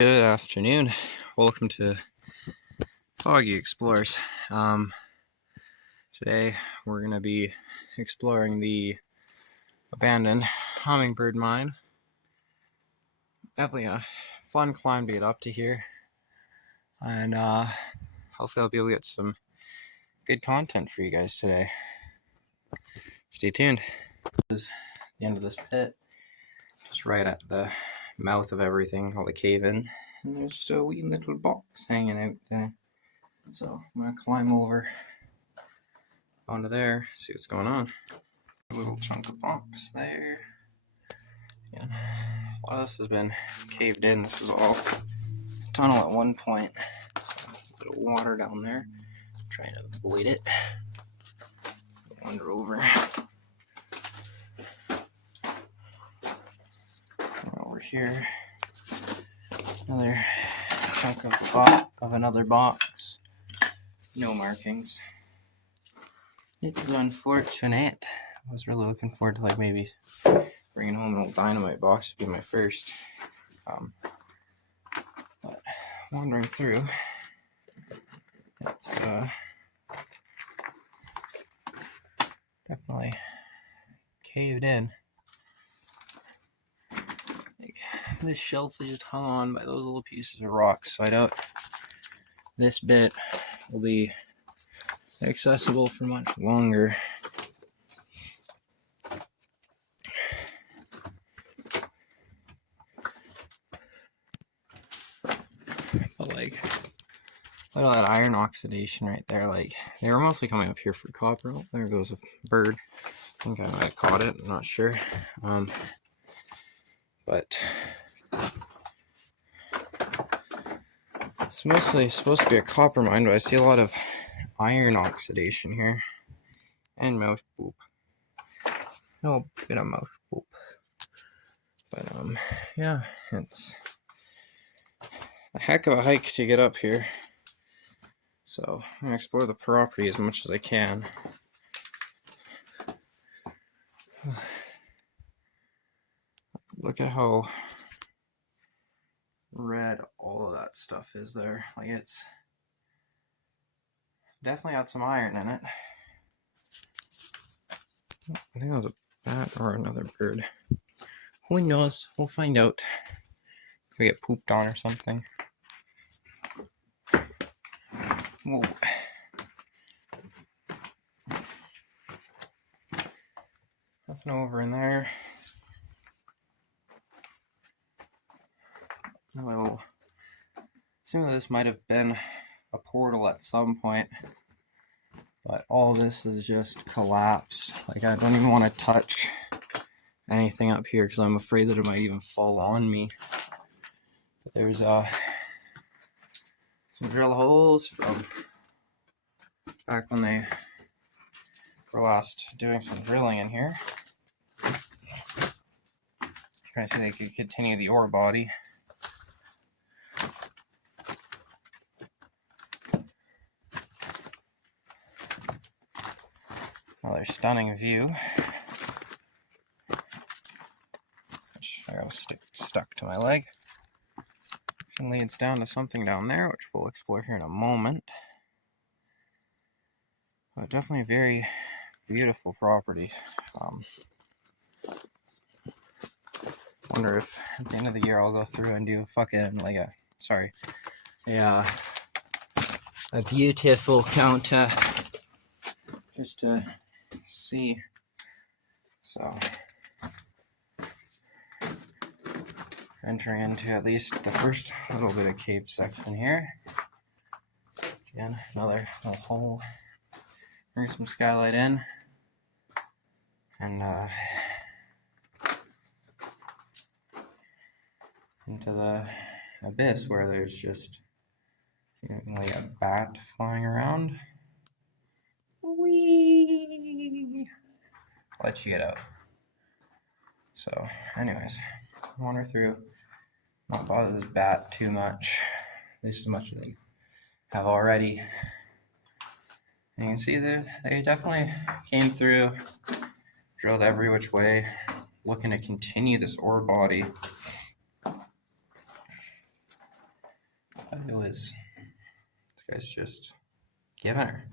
Good afternoon. Welcome to Foggy Explores. Today we're going to be exploring the abandoned Hummingbird mine. Definitely a fun climb to get up to here, and hopefully I'll be able to get some good content for you guys today. Stay tuned. This is the end of this pit, just right at the mouth of everything, all the cave-in, and there's just a wee little box hanging out there. So I'm going to climb over onto there, see what's going on. A little chunk of box there. Yeah. A lot of this has been caved in. This was all a tunnel at one point. So a bit of water down there. Trying to avoid it. Wander over. And over here. Another chunk of another box. No markings. It's unfortunate. I was really looking forward to maybe bringing home an old dynamite box to be my first. But wandering through, it's definitely caved in. This shelf is just hung on by those little pieces of rock, so I doubt this bit will be accessible for much longer. But look at that iron oxidation right there. They were mostly coming up here for copper. Oh, there goes a bird. I think I might have caught it. I'm not sure. But it's mostly supposed to be a copper mine, but I see a lot of iron oxidation here. And mouse poop. No bit of mouse poop. But yeah, it's a heck of a hike to get up here. So I'm gonna explore the property as much as I can. Look at how red all of that stuff is there. It's definitely got some iron in it. I think that was a bat or another bird. Who knows? We'll find out if we get pooped on or something. Whoa. Nothing over in there. Some of this might have been a portal at some point, but all this is just collapsed. I don't even want to touch anything up here because I'm afraid that it might even fall on me. But there's some drill holes from back when they were last doing some drilling in here. Trying to see if they could continue the ore body. Another stunning view, which I got stuck to my leg, and leads down to something down there, which we'll explore here in a moment. But definitely a very beautiful property. Wonder if at the end of the year I'll go through and do a beautiful count just to see. So entering into at least the first little bit of cave section here. Again, another little hole. Bring some skylight in, and into the abyss where there's just seemingly a bat flying around. Whee! I'll let you get out. So, anyways, wander through. Not bother this bat too much, at least as much as they have already. And you can see they definitely came through, drilled every which way, looking to continue this ore body. But it was, this guy's just giving her.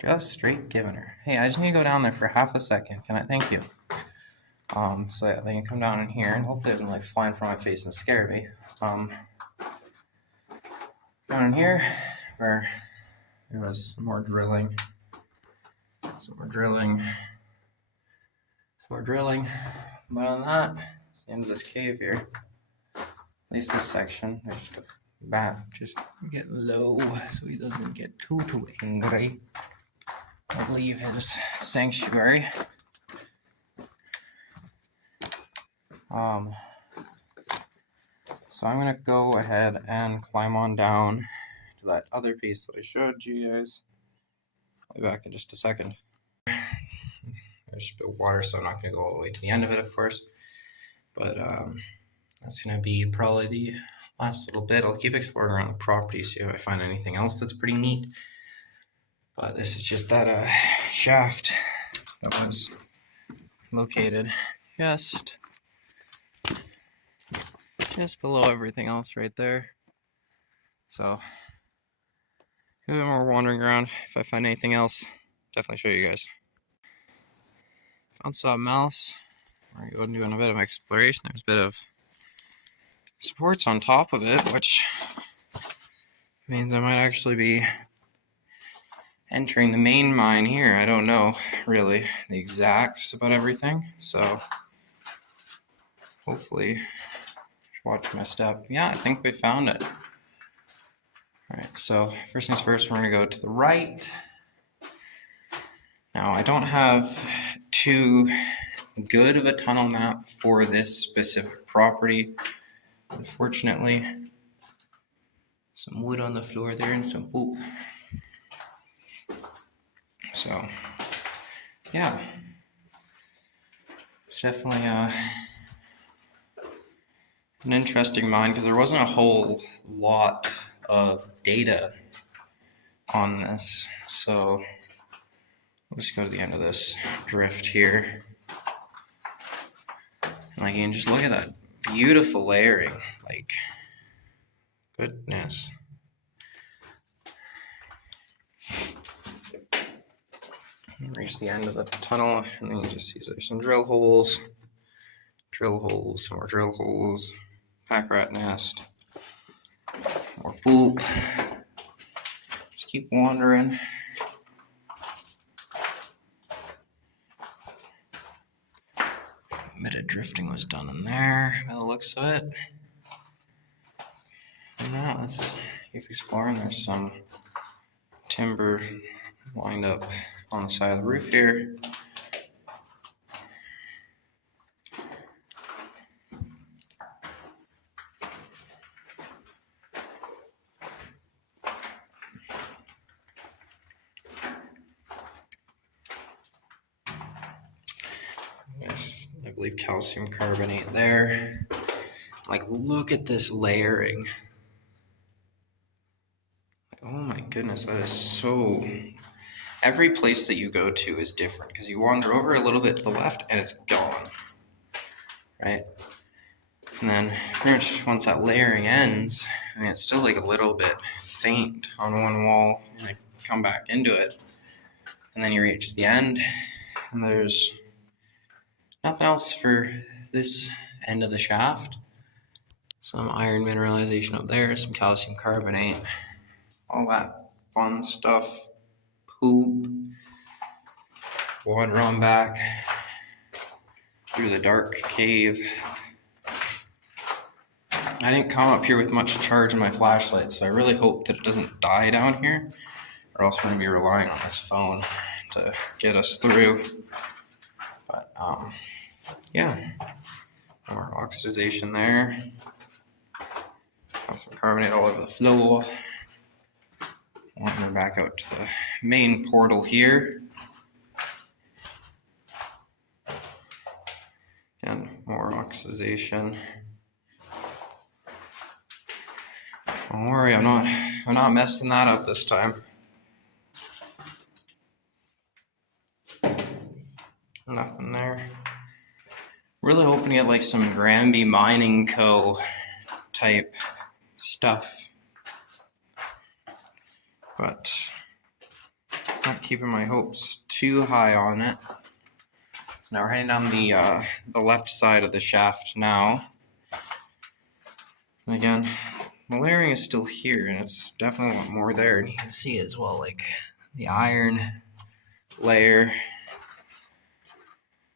Just straight giving her. Hey, I just need to go down there for half a second. Can I? Thank you. So yeah, then you come down in here, and hopefully it doesn't like fly in front of my face and scare me. Down in here, where there was some more drilling. But on that, it's the end of this cave here. At least this section. There's just a bat just get low so he doesn't get too angry. I'll leave his sanctuary. So I'm gonna go ahead and climb on down to that other piece that I showed you guys. I'll be back in just a second. There's a bit of water, so I'm not gonna go all the way to the end of it, of course. But that's gonna be probably the last little bit. I'll keep exploring around the property, see if I find anything else that's pretty neat. But this is just that shaft that was located just below everything else right there. So a bit more wandering around. If I find anything else, definitely show you guys. Found something else. We're going to do a bit of exploration. There's a bit of supports on top of it, which means I might actually be entering the main mine here. I don't know really the exacts about everything, so hopefully watch my step. Yeah, I think we found it. Alright, so first things first, we're going to go to the right. Now, I don't have too good of a tunnel map for this specific property, unfortunately. Some wood on the floor there and some poop. So, yeah. It's definitely an interesting mine because there wasn't a whole lot of data on this. So, we'll just go to the end of this drift here. And like, you can just look at that beautiful layering. Like, goodness. Reach the end of the tunnel, and then you just see there's some drill holes, some more drill holes, pack rat nest, more poop. Just keep wandering. A bit of drifting was done in there by the looks of it. And now let's keep exploring. There's some timber lined up on the side of the roof here. Yes, I believe calcium carbonate there. Like, look at this layering. Oh my goodness, that is so... Every place that you go to is different because you wander over a little bit to the left and it's gone, right? And then pretty much once that layering ends, I mean, it's still like a little bit faint on one wall, and I come back into it, and then you reach the end, and there's nothing else for this end of the shaft. Some iron mineralization up there, some calcium carbonate, all that fun stuff. Poop. Wander on back through the dark cave. I didn't come up here with much charge in my flashlight, so I really hope that it doesn't die down here, or else we're going to be relying on this phone to get us through. But, yeah. More oxidization there. Calcium carbonate all over the floor. Wander back out to the main portal here. And more oxidization. Don't worry, I'm not messing that up this time. Nothing there. Really hoping to get like some Granby Mining Co. type stuff. But not keeping my hopes too high on it. So now we're heading down the left side of the shaft now. And again, the layering is still here, and it's definitely a lot more there. And you can see as well, like the iron layer.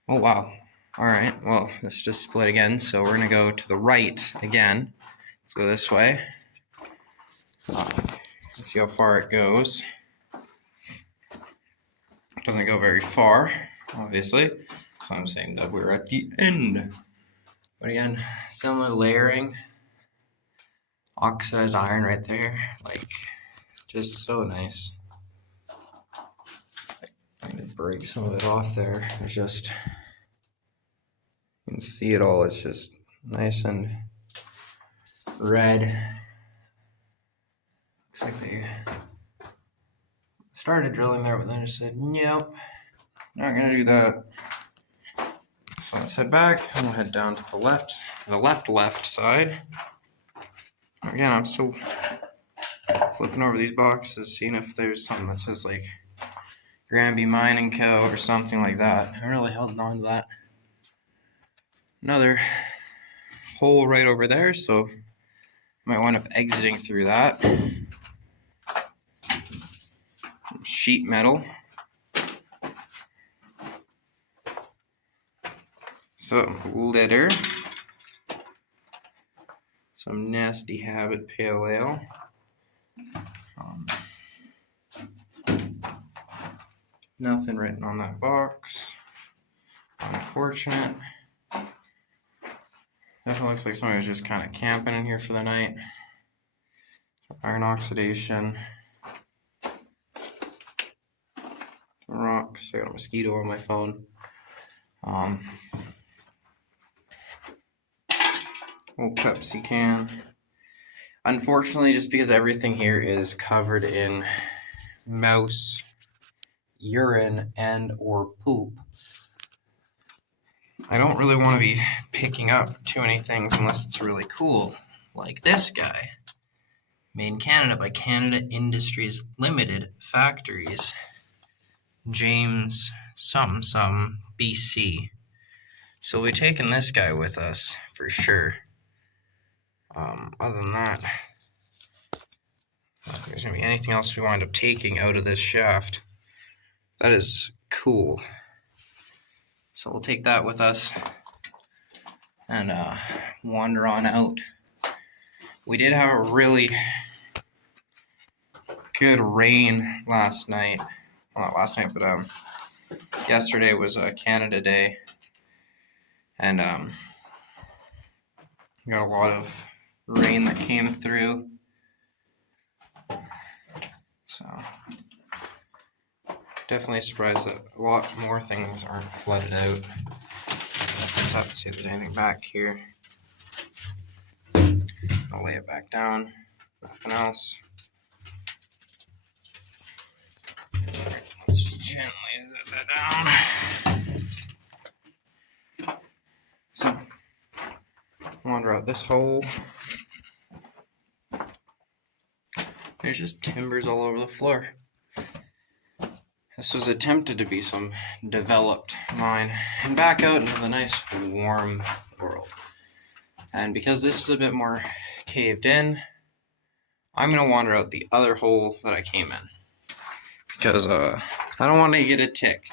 Oh wow! All right, well, let's just split again. So we're gonna go to the right again. Let's go this way. Let's see how far it goes. It doesn't go very far, obviously. So I'm saying that we're at the end. But again, similar layering. Oxidized iron right there. Like, just so nice. I'm going to break some of it off there. It's just, you can see it all. It's just nice and red. Looks like they started drilling there, but then just said, nope, not going to do that. So let's head back, and we'll head down to the left side. Again, I'm still flipping over these boxes, seeing if there's something that says like Granby Mining Co. or something like that. I really held on to that. Another hole right over there, so might wind up exiting through that. Sheet metal. Some litter. Some Nasty Habit Pale Ale. Nothing written on that box. Unfortunate. Definitely looks like somebody was just kind of camping in here for the night. Iron oxidation. Rocks. I got a mosquito on my phone. Old Pepsi can. Unfortunately, just because everything here is covered in mouse urine and or poop, I don't really want to be picking up too many things unless it's really cool, like this guy. Made in Canada by Canada Industries Limited Factories, James some BC. So we'll be taking this guy with us for sure. Other than that, if there's going to be anything else we wind up taking out of this shaft, that is cool. So we'll take that with us and wander on out. We did have a really good rain last night. Well, not last night, but yesterday was Canada Day. And got a lot of rain that came through. So definitely surprised that a lot more things aren't flooded out. Let's have to see if there's anything back here. I'll lay it back down. Nothing else. Let's just gently let that down. So, wander out this hole. There's just timbers all over the floor. This was attempted to be some developed mine and back out into the nice warm world. And because this is a bit more caved in, I'm going to wander out the other hole that I came in. Because I don't want to get a tick.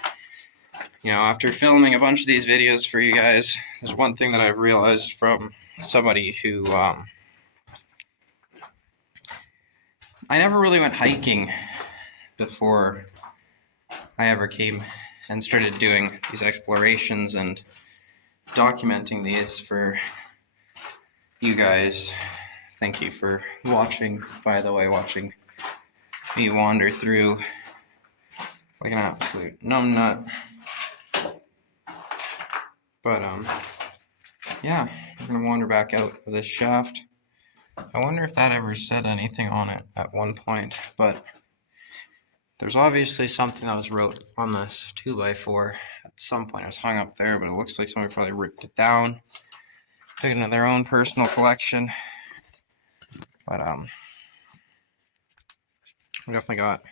You know, after filming a bunch of these videos for you guys, there's one thing that I've realized from somebody who I never really went hiking before I ever came and started doing these explorations and documenting these for you guys. Thank you for watching, by the way, watching me wander through like an absolute numbnut. But yeah, I'm gonna wander back out of this shaft. I wonder if that ever said anything on it at one point, but there's obviously something that was wrote on this 2x4 at some point. It was hung up there, but it looks like somebody probably ripped it down, took it into their own personal collection. But we definitely got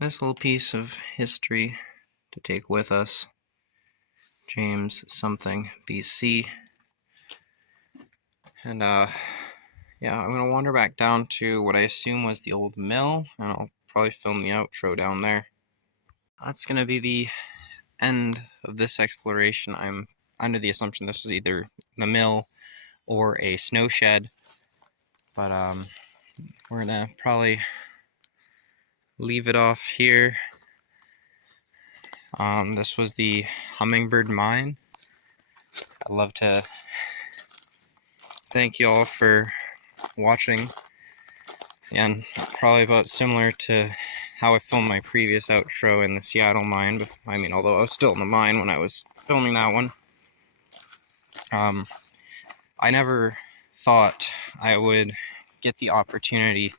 this little piece of history to take with us. James something BC. And yeah, I'm gonna wander back down to what I assume was the old mill, and I'll probably film the outro down there. That's gonna be the end of this exploration. I'm under the assumption this is either the mill or a snow shed, but we're gonna probably leave it off here. This was the Hummingbird mine. I'd love to thank you all for watching. And probably about similar to how I filmed my previous outro in the Seattle mine. I mean, although I was still in the mine when I was filming that one. I never thought I would get the opportunity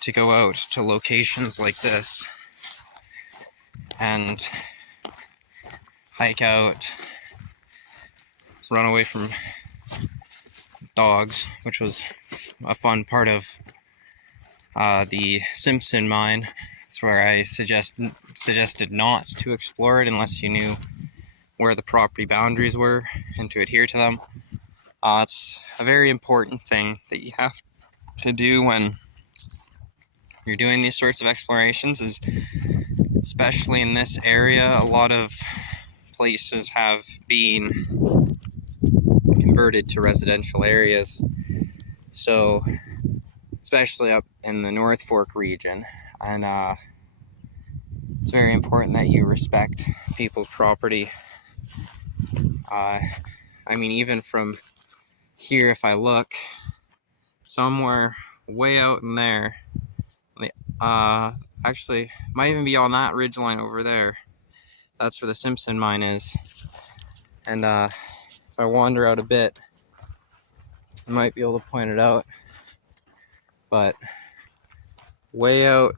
to go out to locations like this and hike out, run away from dogs, which was a fun part of the Simpson mine. That's where I suggested not to explore it unless you knew where the property boundaries were and to adhere to them. It's a very important thing that you have to do when you're doing these sorts of explorations, is especially in this area, a lot of places have been converted to residential areas. So, especially up in the North Fork region, and it's very important that you respect people's property. I mean, even from here, if I look somewhere way out in there, actually might even be on that ridgeline over there. That's where the Simpson mine is. And if I wander out a bit, I might be able to point it out. But way out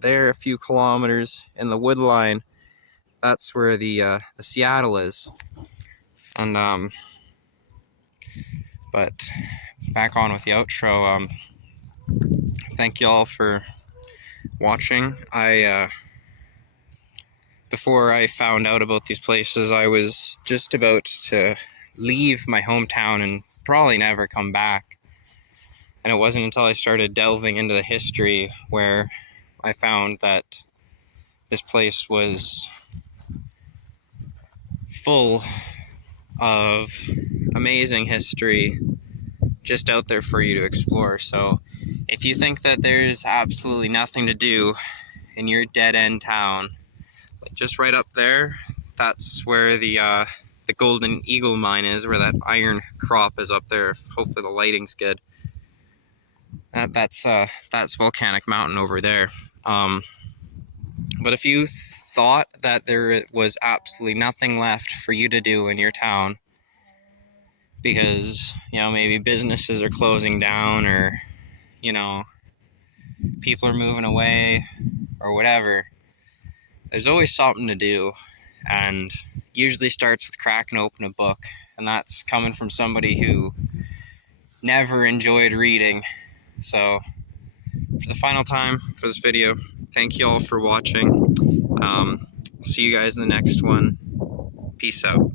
there, a few kilometers in the wood line, that's where the Seattle is. And but back on with the outro. Thank you all for watching. Before I found out about these places, I was just about to leave my hometown and probably never come back. And it wasn't until I started delving into the history where I found that this place was full of amazing history just out there for you to explore. So if you think that there's absolutely nothing to do in your dead-end town, like just right up there, that's where the Golden Eagle mine is, where that iron crop is up there. Hopefully the lighting's good. That's Volcanic Mountain over there. But if you thought that there was absolutely nothing left for you to do in your town because, you know, maybe businesses are closing down, or, you know, people are moving away or whatever, there's always something to do, and usually starts with cracking open a book. And that's coming from somebody who never enjoyed reading. So for the final time for this video, thank you all for watching. See you guys in the next one. Peace out.